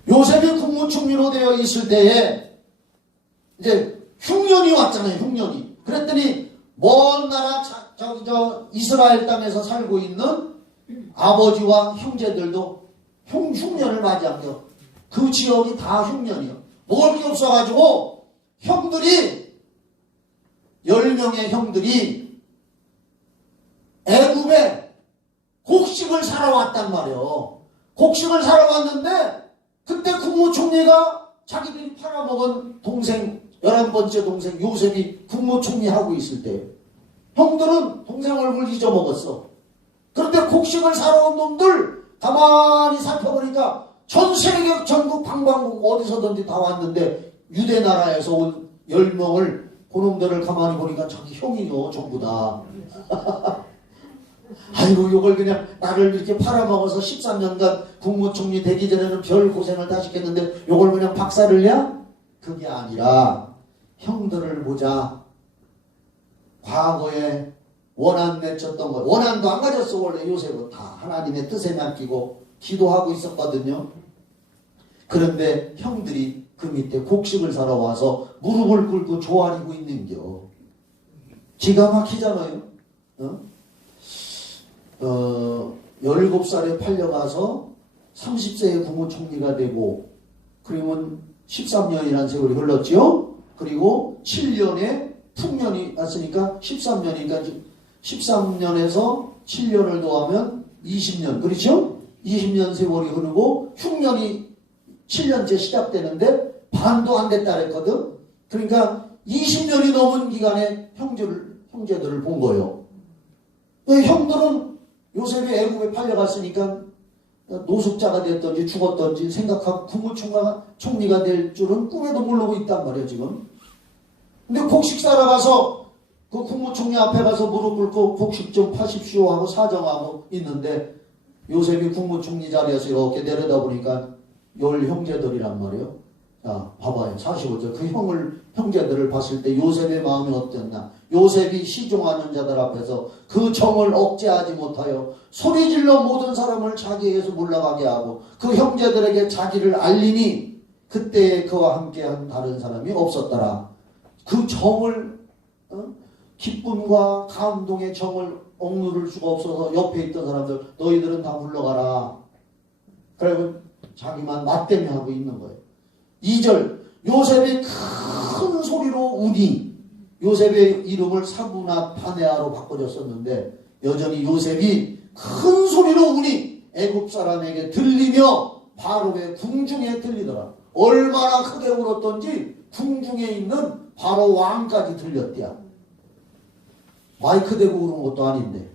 요셉이 국무총리로 되어 있을 때에 이제 흉년이 왔잖아요. 흉년이. 그랬더니 먼 나라 이스라엘 땅에서 살고 있는 아버지와 형제들도 흉년을 맞이한 거예요. 그 지역이 다 흉년이요. 먹을 게 없어가지고 형들이 10명의 형들이 애굽에 곡식을 사러 왔단 말이에요. 곡식을 사러 왔는데 그때 국무총리가 자기들이 팔아먹은 동생 11번째 동생 요셉이 국무총리 하고 있을 때 형들은 동생 얼굴 잊어먹었어. 그런데 곡식을 사러 온 놈들 가만히 살펴보니까 전 세계 전국 방방곡 어디서든지 다 왔는데 유대 나라에서 온 10명을 그놈들을 가만히 보니까 자기 형이요 전부 다. 아이고 요걸 그냥 나를 이렇게 팔아먹어서 13년간 국무총리 되기 전에는 별 고생을 다 시켰는데 요걸 그냥 박살을 내? 그게 아니라 형들을 보자. 과거에 원한 맺혔던 것 원한도 안 가졌어. 원래 요셉은 다 하나님의 뜻에 맡기고 기도하고 있었거든요. 그런데 형들이 그 밑에 곡식을 사러 와서 무릎을 꿇고 조아리고 있는겨. 기가 막히잖아요. 17살에 팔려가서 30세에 국무총리가 되고 그러면 13년이라는 세월이 흘렀지요. 그리고 7년에 풍년이 왔으니까 13년이니까 13년에서 7년을 더하면 20년. 그렇죠? 20년 세월이 흐르고 흉년이 7년째 시작되는데 반도 안 됐다 그랬거든. 그러니까 20년이 넘은 기간에 형제들을 본 거예요. 형들은 요셉이 애굽에 팔려갔으니까 노숙자가 됐든지 죽었든지 생각하고 국무총리가 될 줄은 꿈에도 모르고 있단 말이에요 지금. 근데 곡식 사러 가서 그 국무총리 앞에 가서 무릎 꿇고 곡식 좀 파십시오 하고 사정하고 있는데 요셉이 국무총리 자리에서 이렇게 내려다보니까 10 형제들이란 말이에요. 자, 봐봐요. 45절. 그 형제들을 봤을 때 요셉의 마음이 어땠나? 요셉이 시종하는 자들 앞에서 그 정을 억제하지 못하여 소리질러 모든 사람을 자기에게서 물러가게 하고 그 형제들에게 자기를 알리니 그때 그와 함께한 다른 사람이 없었더라. 그 정을 기쁨과 감동의 정을 억누를 수가 없어서 옆에 있던 사람들 너희들은 다 물러가라. 그리고 자기만 맞대며 하고 있는 거예요. 2절 요셉이 큰 소리로 우니 요셉의 이름을 사구나 파네아로 바꿔줬었는데 여전히 요셉이 큰 소리로 우니 애굽 사람에게 들리며 바로의 궁중에 들리더라. 얼마나 크게 울었던지 궁중에 있는 바로 왕까지 들렸대야. 마이크 대고 그런 것도 아닌데.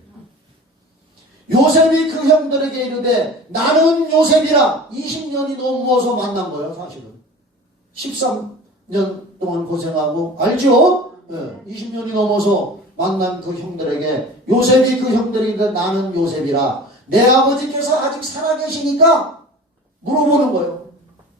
요셉이 그 형들에게 이르되 나는 요셉이라. 20년이 넘어서 만난 거예요. 사실은 13년 동안 고생하고 알죠? 20년이 넘어서 만난 그 형들에게 요셉이 그 형들에게 나는 요셉이라. 내 아버지께서 아직 살아계시니까 물어보는 거예요.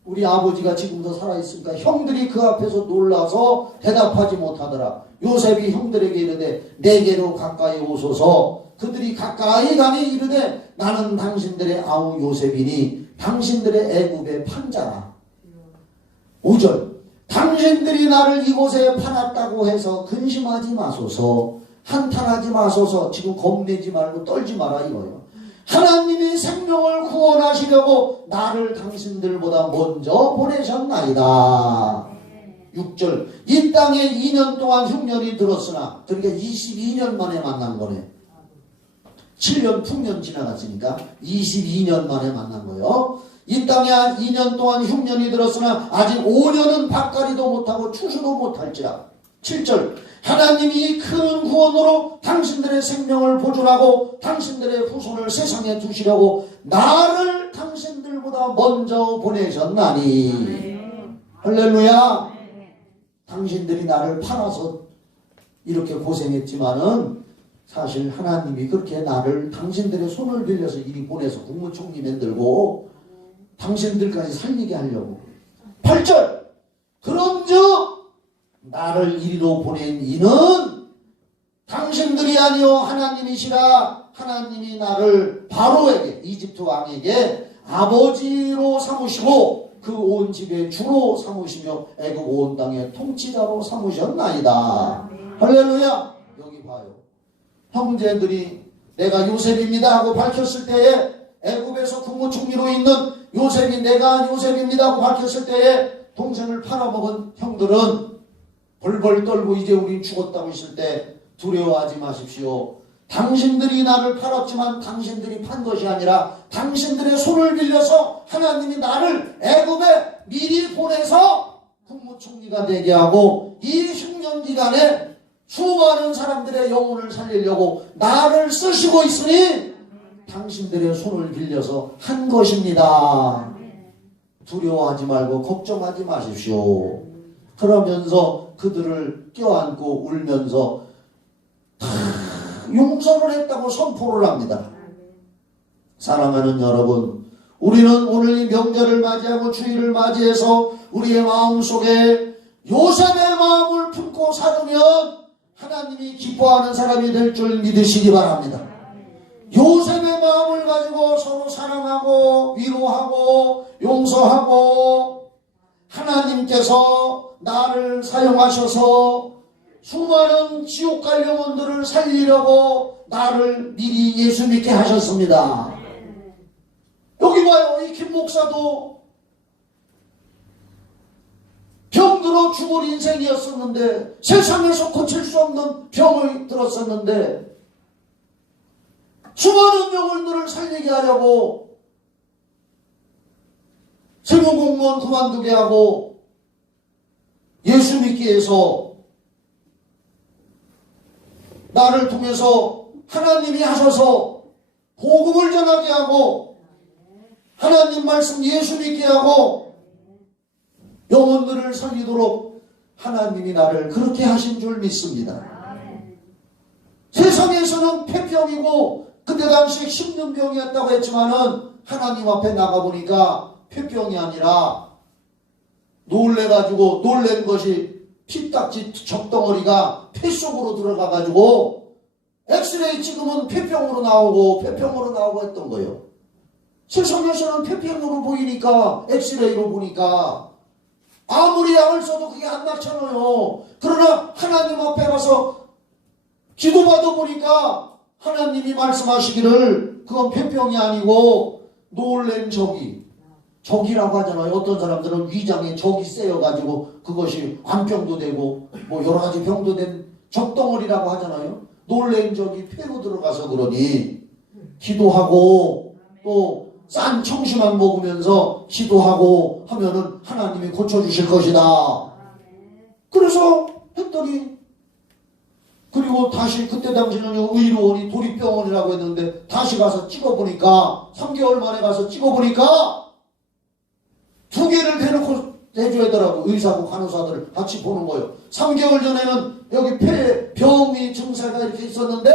우리 아버지가 지금도 살아있으니까 형들이 그 앞에서 놀라서 대답하지 못하더라. 요셉이 형들에게 이르되 내게로 가까이 오소서. 그들이 가까이 가니 이르되 나는 당신들의 아우 요셉이니 당신들의 애굽의 판자라. 5절 당신들이 나를 이곳에 팔았다고 해서 근심하지 마소서. 한탄하지 마소서. 지금 겁내지 말고 떨지 마라 이거예요. 하나님이 생명을 구원하시려고 나를 당신들보다 먼저 보내셨나이다. 6절 이 땅에 2년 동안 흉년이 들었으나 그러니까 22년 만에 만난 거네. 7년 풍년 지나갔으니까 22년 만에 만난 거예요. 이 땅에 2년 동안 흉년이 들었으나 아직 5년은 밭갈이도 못하고 추수도 못할지라. 7절 하나님이 큰 구원으로 당신들의 생명을 보존하고 당신들의 후손을 세상에 두시려고 나를 당신들보다 먼저 보내셨나니. 할렐루야. 당신들이 나를 팔아서 이렇게 고생했지만은 사실 하나님이 그렇게 나를 당신들의 손을 빌려서 이리 보내서 국무총리 만들고 당신들까지 살리게 하려고. 8절 그런즉 나를 이리로 보낸 이는 당신들이 아니요 하나님이시라. 하나님이 나를 바로에게 이집트 왕에게 아버지로 삼으시고 그 온 집의 주로 삼으시며 애굽 온 땅의 통치자로 삼으셨나이다. 할렐루야. 여기 봐요. 형제들이 내가 요셉입니다 하고 밝혔을 때에 애굽에서 국무총리로 있는 요셉이 내가 요셉입니다 하고 밝혔을 때에 동생을 팔아먹은 형들은 벌벌 떨고 이제 우린 죽었다고 했을 때 두려워하지 마십시오. 당신들이 나를 팔았지만 당신들이 판 것이 아니라 당신들의 손을 빌려서 하나님이 나를 애굽에 미리 보내서 국무총리가 되게 하고 이 흉년 기간에 수많은 사람들의 영혼을 살리려고 나를 쓰시고 있으니 당신들의 손을 빌려서 한 것입니다. 두려워하지 말고 걱정하지 마십시오. 그러면서 그들을 껴안고 울면서 용서를 했다고 선포를 합니다. 사랑하는 여러분, 우리는 오늘 이 명절을 맞이하고 주일을 맞이해서 우리의 마음속에 요셉의 마음을 품고 살으면 하나님이 기뻐하는 사람이 될 줄 믿으시기 바랍니다. 요셉의 마음을 가지고 서로 사랑하고 위로하고 용서하고 하나님께서 나를 사용하셔서 수많은 지옥 갈 영혼들을 살리려고 나를 미리 예수 믿게 하셨습니다. 여기 봐요. 이 김 목사도 병들어 죽을 인생이었었는데 세상에서 고칠 수 없는 병을 들었었는데 수많은 영혼들을 살리게 하려고 세무공무원 그만두게 하고 예수 믿게 해서 나를 통해서 하나님이 하셔서 복음을 전하게 하고 하나님 말씀 예수 믿게 하고 영혼들을 살리도록 하나님이 나를 그렇게 하신 줄 믿습니다. 세상에서는 폐병이고 그때 당시에 힘든 병이었다고 했지만은 하나님 앞에 나가보니까 폐병이 아니라 놀란 것이 피딱지 적덩어리가 폐 속으로 들어가가지고 엑스레이 찍으면 폐병으로 나오고 했던 거예요. 세상에서는 폐병으로 보이니까 엑스레이로 보니까 아무리 약을 써도 그게 안 낫잖아요. 그러나 하나님 앞에 가서 기도받아 보니까 하나님이 말씀하시기를 그건 폐병이 아니고 놀란 적이라고 하잖아요. 어떤 사람들은 위장에 적이 세여가지고 그것이 암병도 되고 뭐 여러 가지 병도 된 적덩어리라고 하잖아요. 놀란 적이 폐로 들어가서 그러니 기도하고 또 싼 청심환 먹으면서 기도하고 하면은 하나님이 고쳐주실 것이다. 그래서 했더니 그리고 다시 그때 당시는 의료원이 도립병원이라고 했는데 다시 가서 찍어보니까 3개월 만에 가서 찍어보니까 2개를 대놓고 해줘야더라고. 의사고 간호사들 같이 보는 거예요. 3개월 전에는 여기 병이 증세가 이렇게 있었는데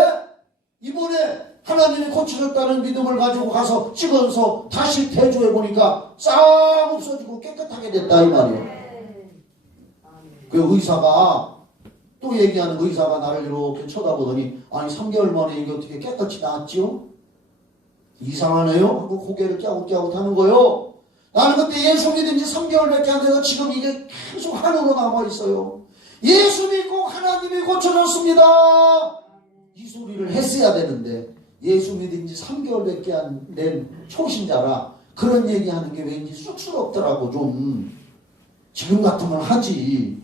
이번에 하나님이 고쳐줬다는 믿음을 가지고 가서 찍어서 다시 대조해보니까 싹 없어지고 깨끗하게 됐다 이 말이에요. 그 의사가 또 얘기하는 의사가 나를 이렇게 쳐다보더니 아니 3개월 만에 이게 어떻게 깨끗이 나았지요? 이상하네요? 하고 고개를 깨우깨우 하는 거예요. 나는 그때 예수 믿은 지 3개월밖에 안 돼서 지금 이게 계속 한으로 남아있어요. 예수 믿고 하나님이 고쳐줬습니다. 이 소리를 했어야 되는데 예수 믿은 지 3개월밖에 안 된 초신자라 그런 얘기하는 게 왠지 쑥스럽더라고. 좀 지금 같으면 하지.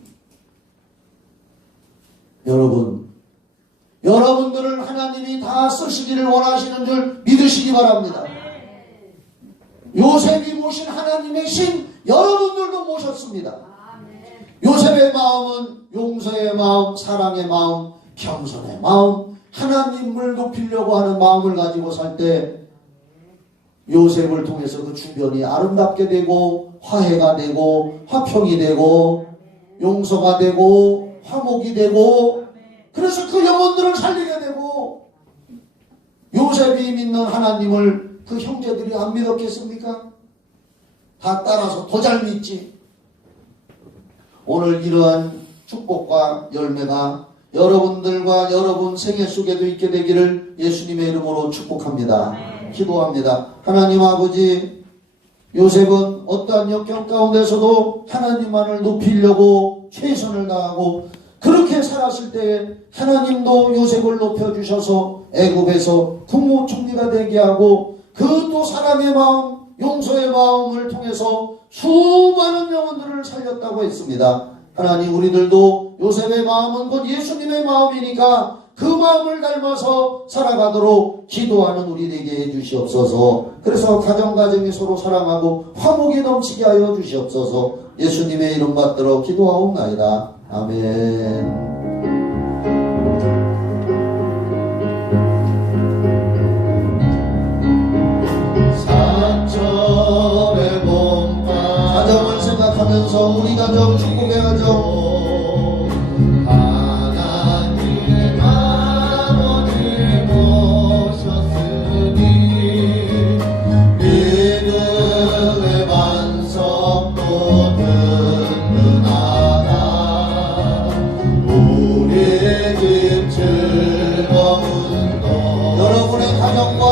여러분들을 하나님이 다 쓰시기를 원하시는 줄 믿으시기 바랍니다. 요셉이 모신 하나님의 신 여러분들도 모셨습니다. 요셉의 마음은 용서의 마음, 사랑의 마음, 겸손의 마음, 하나님을 높이려고 하는 마음을 가지고 살 때 요셉을 통해서 그 주변이 아름답게 되고 화해가 되고 화평이 되고 용서가 되고 화목이 되고 그래서 그 영혼들을 살리게 되고 요셉이 믿는 하나님을 그 형제들이 안 믿었겠습니까? 다 따라서 더 잘 믿지. 오늘 이러한 축복과 열매가 여러분들과 여러분 생애 속에도 있게 되기를 예수님의 이름으로 축복합니다. 기도합니다. 하나님 아버지, 요셉은 어떠한 역경 가운데서도 하나님만을 높이려고 최선을 다하고 그렇게 살았을 때에 하나님도 요셉을 높여주셔서 애굽에서 국무총리가 되게 하고 그 또 사람의 마음, 용서의 마음을 통해서 수많은 영혼들을 살렸다고 했습니다. 하나님, 우리들도 요셉의 마음은 곧 예수님의 마음이니까 그 마음을 닮아서 살아가도록 기도하는 우리 되게 해주시옵소서. 그래서 가정이 서로 사랑하고 화목이 넘치게 하여 주시옵소서. 예수님의 이름 받들어 기도하옵나이다. 아멘. 가정을 생각하면서 우리 가정 축복의 가정 하나님 아버지 모셨으니 믿음의 반석도 든든하다. 우리 집 즐거운 것 여러분의 가정과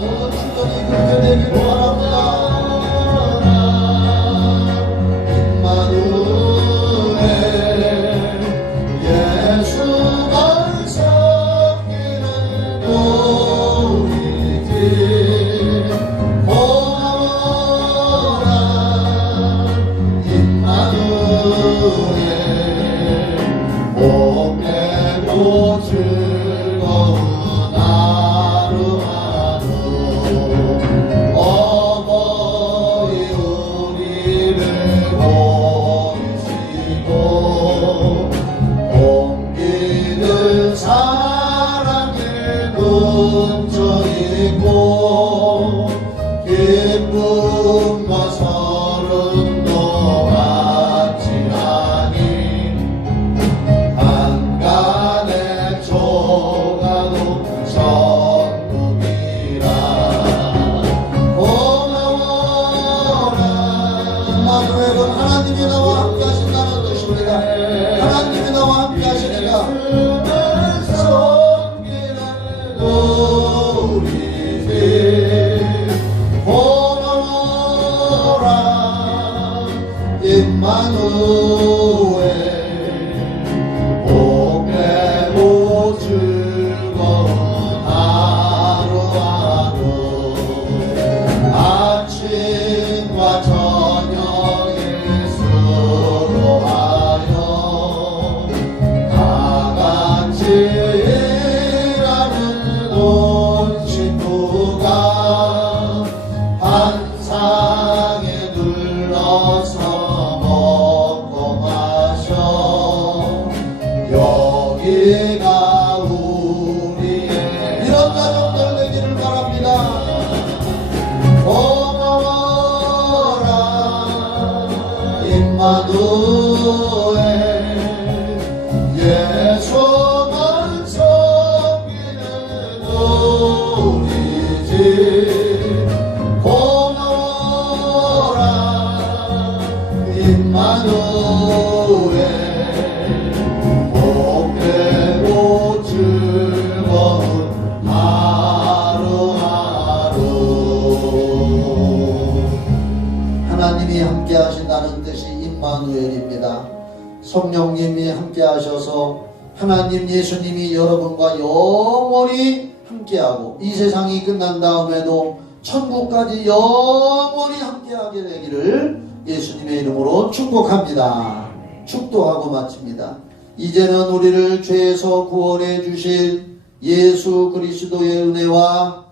모든 주변이 그렇게 되길 바랍니다. 기쁨과 서름도 같지 아니 임마누엘 예수만 섬기는 우리 집 고노라 임마누엘 복되고 즐거운 하루하루. 하나님이 함께 하신다는 뜻이 임마누엘입니다. 성령님이 함께 하셔서 하나님 예수님이 여러분과 영원히 함께하고 이 세상이 끝난 다음에도 천국까지 영원히 함께하게 되기를 예수님의 이름으로 축복합니다. 축도하고 마칩니다. 이제는 우리를 죄에서 구원해 주신 예수 그리스도의 은혜와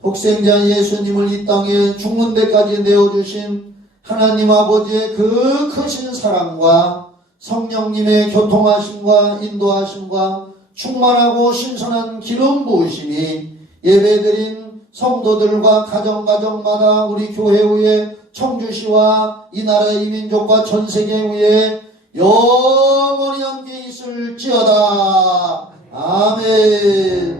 독생자 예수님을 이 땅에 죽는 데까지 내어주신 하나님 아버지의 그 크신 사랑과 성령님의 교통하심과 인도하심과 충만하고 신선한 기름 부으심이 예배드린 성도들과 가정가정마다 우리 교회 위에 청주시와 이 나라의 이민족과 전세계 위에 영원히 함께 있을지어다. 아멘.